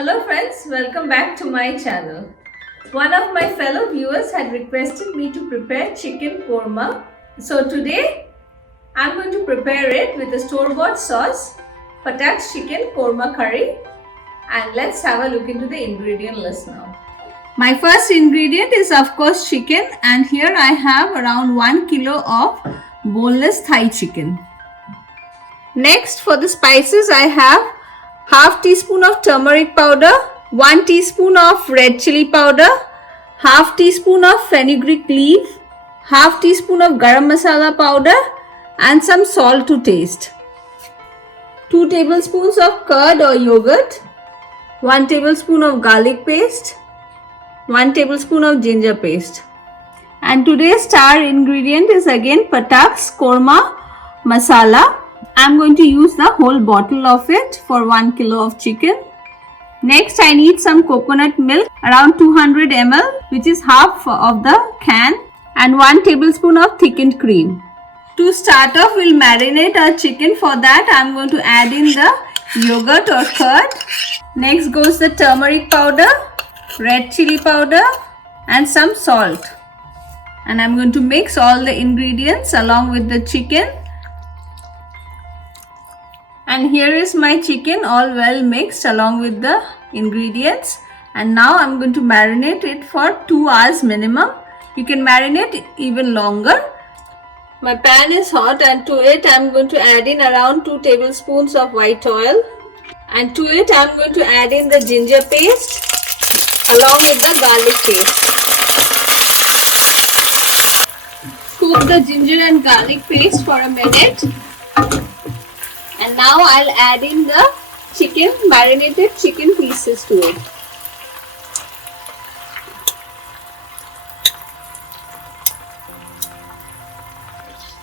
Hello friends, welcome back to my channel. One of my fellow viewers had requested me to prepare chicken korma. So today I'm going to prepare it with a store-bought sauce, Patak's chicken korma curry, and let's have a look into the ingredient list now. My first ingredient is of course chicken, and here I have around 1 kilo of boneless Thai chicken. Next, for the spices, I have half teaspoon of turmeric powder, 1 teaspoon of red chilli powder, half teaspoon of fenugreek leaf, half teaspoon of garam masala powder, and some salt to taste. 2 tablespoons of curd or yogurt, 1 tablespoon of garlic paste, 1 tablespoon of ginger paste. And today's star ingredient is again Patak's Korma Masala. I'm going to use the whole bottle of it for 1 kilo of chicken. Next, I need some coconut milk, around 200 ml, which is half of the can, and 1 tablespoon of thickened cream. To start off, we'll marinate our chicken. For that, I'm going to add in the yogurt or curd. Next goes the turmeric powder, red chili powder, and some salt. And I'm going to mix all the ingredients along with the chicken. And here is my chicken all well mixed along with the ingredients. And now I'm going to marinate it for 2 hours minimum. You can marinate even longer. My pan is hot, and to it I'm going to add in around 2 tablespoons of white oil. And to it I'm going to add in the ginger paste along with the garlic paste. Cook the ginger and garlic paste for a minute. And now I'll add in the chicken, marinated chicken pieces to it.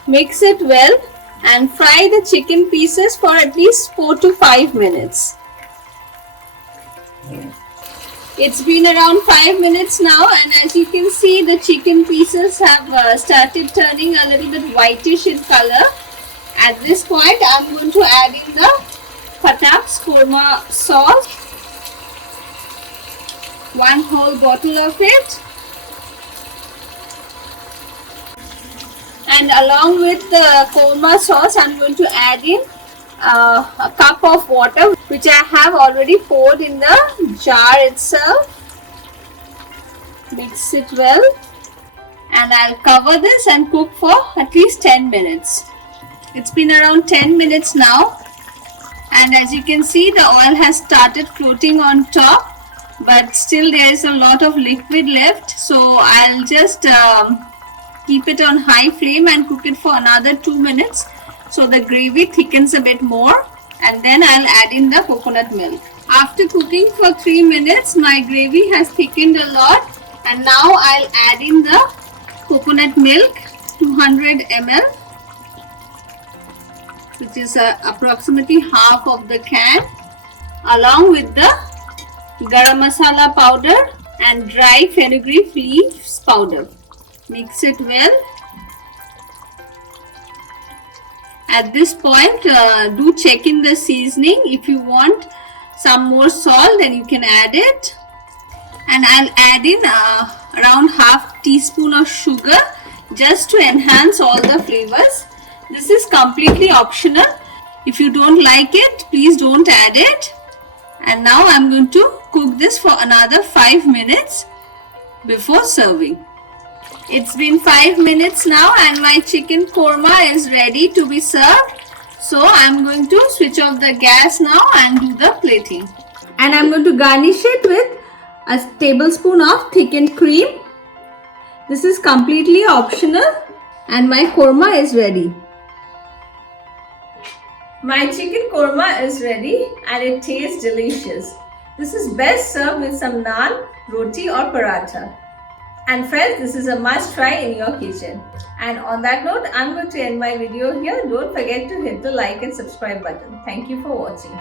Mix it well and fry the chicken pieces for at least 4 to 5 minutes. It's been around 5 minutes now, and as you can see, the chicken pieces have started turning a little bit whitish in color. At this point, I'm going to add in the Patak's Korma sauce, 1 whole bottle of it, and along with the Korma sauce, I'm going to add in a cup of water, which I have already poured in the jar itself. Mix it well, and I'll cover this and cook for at least 10 minutes. It's been around 10 minutes now, and as you can see, the oil has started floating on top, but still there is a lot of liquid left. So I'll just keep it on high flame and cook it for another 2 minutes so the gravy thickens a bit more, and then I'll add in the coconut milk. After cooking for 3 minutes, my gravy has thickened a lot, and now I'll add in the coconut milk, 200 ml. Which is approximately half of the can, along with the garam masala powder and dry fenugreek leaves powder. Mix it well. At this point, do check in the seasoning. If you want some more salt, then you can add it. And I'll add in around half teaspoon of sugar just to enhance all the flavors. This is completely optional. If you don't like it, please don't add it. And now I'm going to cook this for another 5 minutes before serving. It's been 5 minutes now, and my chicken korma is ready to be served. So I'm going to switch off the gas now and do the plating. And I'm going to garnish it with a tablespoon of thickened cream. This is completely optional, and my korma is ready. My chicken korma is ready, and it tastes delicious. This is best served with some naan, roti or paratha. And friends, this is a must try in your kitchen. And on that note, I'm going to end my video here. Don't forget to hit the like and subscribe button. Thank you for watching.